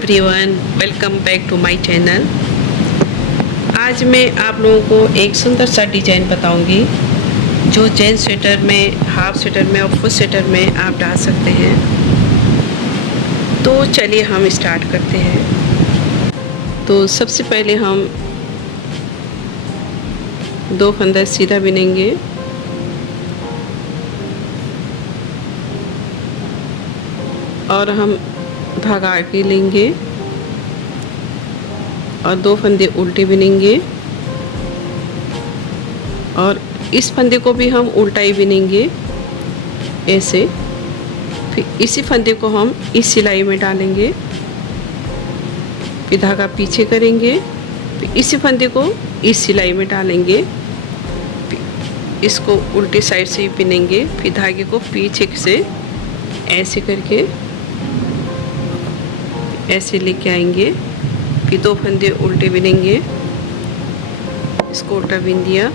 Everyone, welcome back to my channel. आज मैं आप लोगों को एक सुंदर सा डिज़ाइन बताऊंगी जो जेंट्स स्वेटर में, हाफ स्वेटर में और फुल स्वेटर में आप डाल सकते हैं। तो चलिए हम स्टार्ट करते हैं। तो सबसे पहले हम 2 फंदा सीधा बिनेंगे और हम धागा आगे लेंगे और 2 फंदे उल्टे बिनेंगे और इस फंदे को भी हम उल्टा ही बिनेंगे ऐसे। फिर इसी फंदे को हम इस सिलाई में डालेंगे, फिर धागा पीछे करेंगे, फिर इसी फंदे को इस सिलाई में डालेंगे, फिर इसको उल्टी साइड से ही बिनेंगे, फिर धागे को पीछे से ऐसे करके ऐसे लेके आएंगे, फिर 2 फंदे उल्टे बिनेंगे, इसको उल्टा बिन दिया,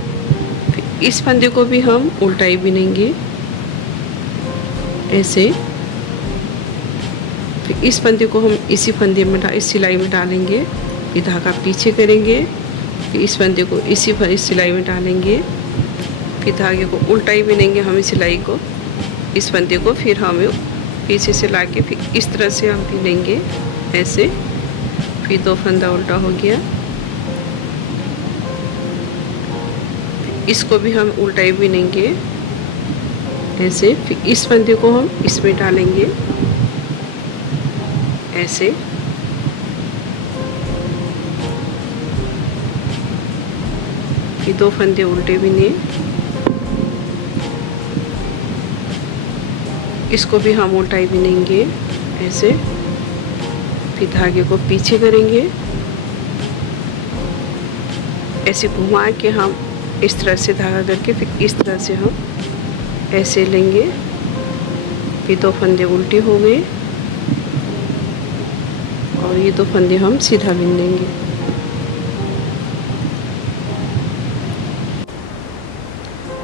फिर इस फंदे को भी हम उल्टा ही बिनेंगे ऐसे। फिर इस फंदे को हम इसी फंदे में इस सिलाई में डालेंगे, फिर धागा पीछे करेंगे, फिर इस फंदे को इस सिलाई में डालेंगे, फिर धागे को उल्टा ही बिनेंगे हम इस सिलाई को, इस फंदे को फिर हम पीछे से लाके फिर इस तरह से हम बिनेंगे ऐसे। फिर 2 फंदा उल्टा हो गया, इसको भी हम उल्टा ही बिनेंगे ऐसे। फिर इस फंदे को हम इसमें डालेंगे ऐसे। फिर 2 फंदे उल्टे बिने, इसको भी हम उल्टा ही बिनेंगे ऐसे। फिर धागे को पीछे करेंगे, ऐसे घुमा के हम इस तरह से धागा करके फिर इस तरह से हम ऐसे लेंगे। फिर 2 फंदे उल्टे हो गए और ये 2 फंदे हम सीधा बिन देंगे।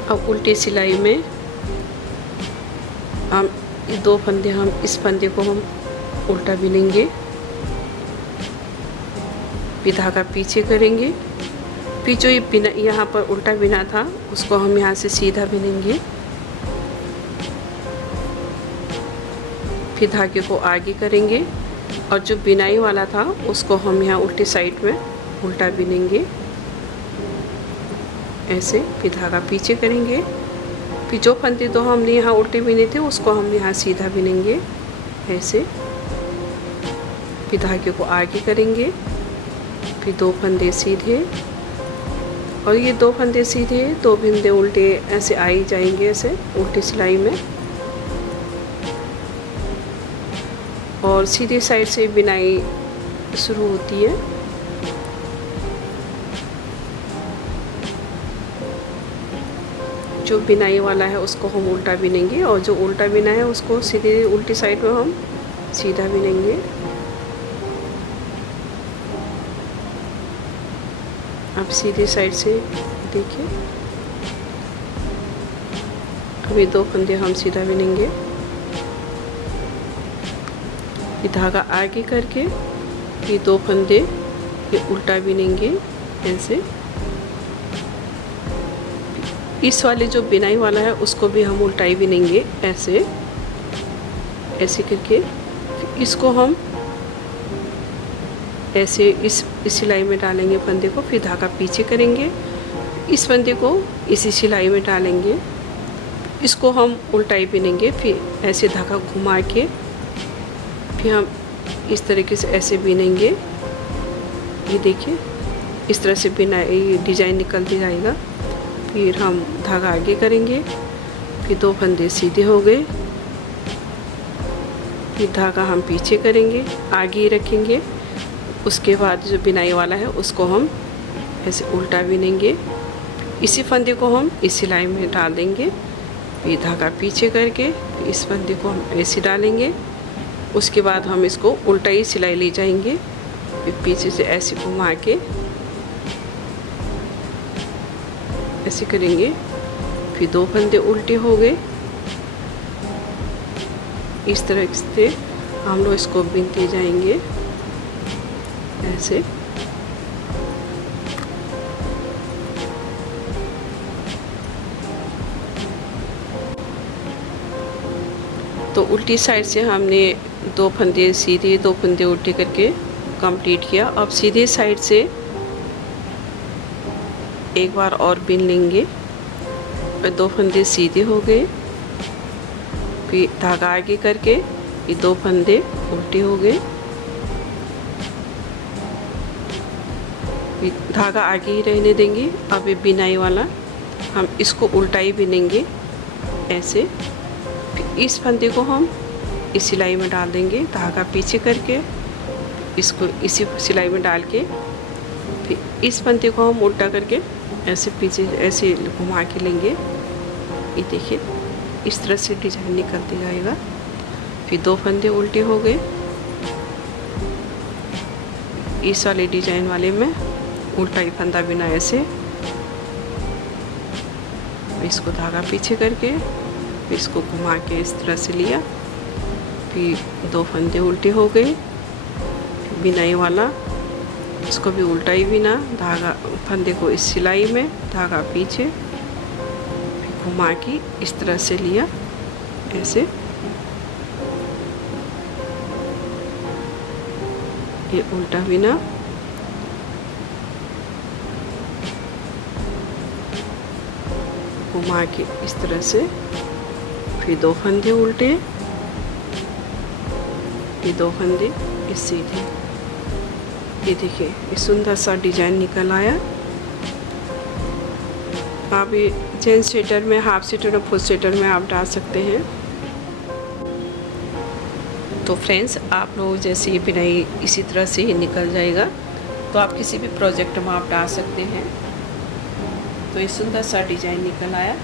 अब उल्टी सिलाई में हम 2 फंदे, हम इस फंदे को हम उल्टा बिनेंगे, फिर धागा पीछे करेंगे, फिर जो ये बिना यहाँ पर उल्टा बिना था उसको हम यहाँ से सीधा बिनेंगे, फिर धागे को आगे करेंगे और जो बिनाई वाला था उसको हम यहाँ उल्टी साइड में उल्टा बिनेंगे ऐसे। फिर धागा पीछे करेंगे, फिर जो फंदे तो हमने यहाँ उल्टे बिने थे उसको हम यहाँ सीधा बिनेंगे ऐसे। फिर धागे को आगे करेंगे, फिर 2 फंदे सीधे और ये 2 फंदे सीधे, 2 फंदे उल्टे ऐसे आ ही जाएंगे ऐसे उल्टी सिलाई में। और सीधी साइड से बिनाई शुरू होती है। जो बिनाई वाला है उसको हम उल्टा बिनेंगे और जो उल्टा बिना है उसको सीधे उल्टी साइड में हम सीधा बिनेंगे। अब सीधी साइड से देखिए, अभी 2 फंदे हम सीधा बिनेंगे, फिर धागा आगे करके फिर 2 फंदे ये उल्टा बिनेंगे ऐसे। इस वाले जो बिनाई वाला है उसको भी हम उल्टा ही बिनेंगे ऐसे ऐसे करके। इसको हम ऐसे इस सिलाई में डालेंगे फंदे को, फिर धागा पीछे करेंगे, इस फंदे को इसी सिलाई में डालेंगे, इसको हम उल्टा ही बिनेंगे, फिर ऐसे धागा घुमा के फिर हम इस तरीके से ऐसे बिनेंगे। ये देखिए इस तरह से बिना डिज़ाइन निकलती जाएगा। फिर हम धागा आगे करेंगे, फिर 2 फंदे सीधे हो गए, फिर धागा हम पीछे करेंगे, आगे ही रखेंगे। उसके बाद जो बिनाई वाला है उसको हम ऐसे उल्टा बिनेंगे, इसी फंदे को हम इस सिलाई में डाल देंगे, फिर धागा पीछे करके फिर इस फंदे को हम ऐसे डालेंगे। उसके बाद हम इसको उल्टा ही सिलाई ले जाएंगे, फिर पीछे से ऐसे घुमा के ऐसे करेंगे, फिर 2 फंदे उल्टे हो गए। इस तरह से हम लोग इसको बिनते जाएंगे। ऐसे। तो उल्टी साइड से हमने 2 फंदे सीधे 2 फंदे उल्टे करके कंप्लीट किया। अब सीधे साइड से एक बार और बिन लेंगे, 2 फंदे सीधे हो गए, फिर धागा आगे करके ये 2 फंदे उल्टे हो गए, फिर धागा आगे ही रहने देंगे। अब ये बिनाई वाला हम इसको उल्टा ही बिनेंगे ऐसे। फिर इस फंदे को हम इस सिलाई में डाल देंगे, धागा पीछे करके इसको इसी सिलाई में डाल के, फिर इस फंदे को हम उल्टा करके ऐसे पीछे ऐसे घुमा के लेंगे। ये देखिए इस तरह से डिजाइन निकलती जाएगा। फिर 2 फंदे उल्टे हो गए, इस वाले डिजाइन वाले में उल्टा ही फंदा बिना ऐसे, इसको धागा पीछे करके इसको घुमा के इस तरह से लिया, फिर 2 फंदे उल्टे हो गए, बिनाई वाला इसको भी उल्टा ही बिना, धागा फंदे को इस सिलाई में, धागा पीछे, फिर घुमा के इस तरह से लिया ऐसे। ये उल्टा बिना, घुमा के इस तरह से, फिर 2 फंदे उल्टे, ये 2 फंदे इस सीधे। ये देखिए ये सुंदर सा डिजाइन निकल आया। आप ये चेन स्वेटर में, हाफ स्वेटर और फुल स्वेटर में आप डाल सकते हैं। तो फ्रेंड्स, आप लोग जैसे ये बिनाई इसी तरह से ही निकल जाएगा, तो आप किसी भी प्रोजेक्ट में आप डाल सकते हैं। तो ये सुंदर सा डिजाइन निकल आया।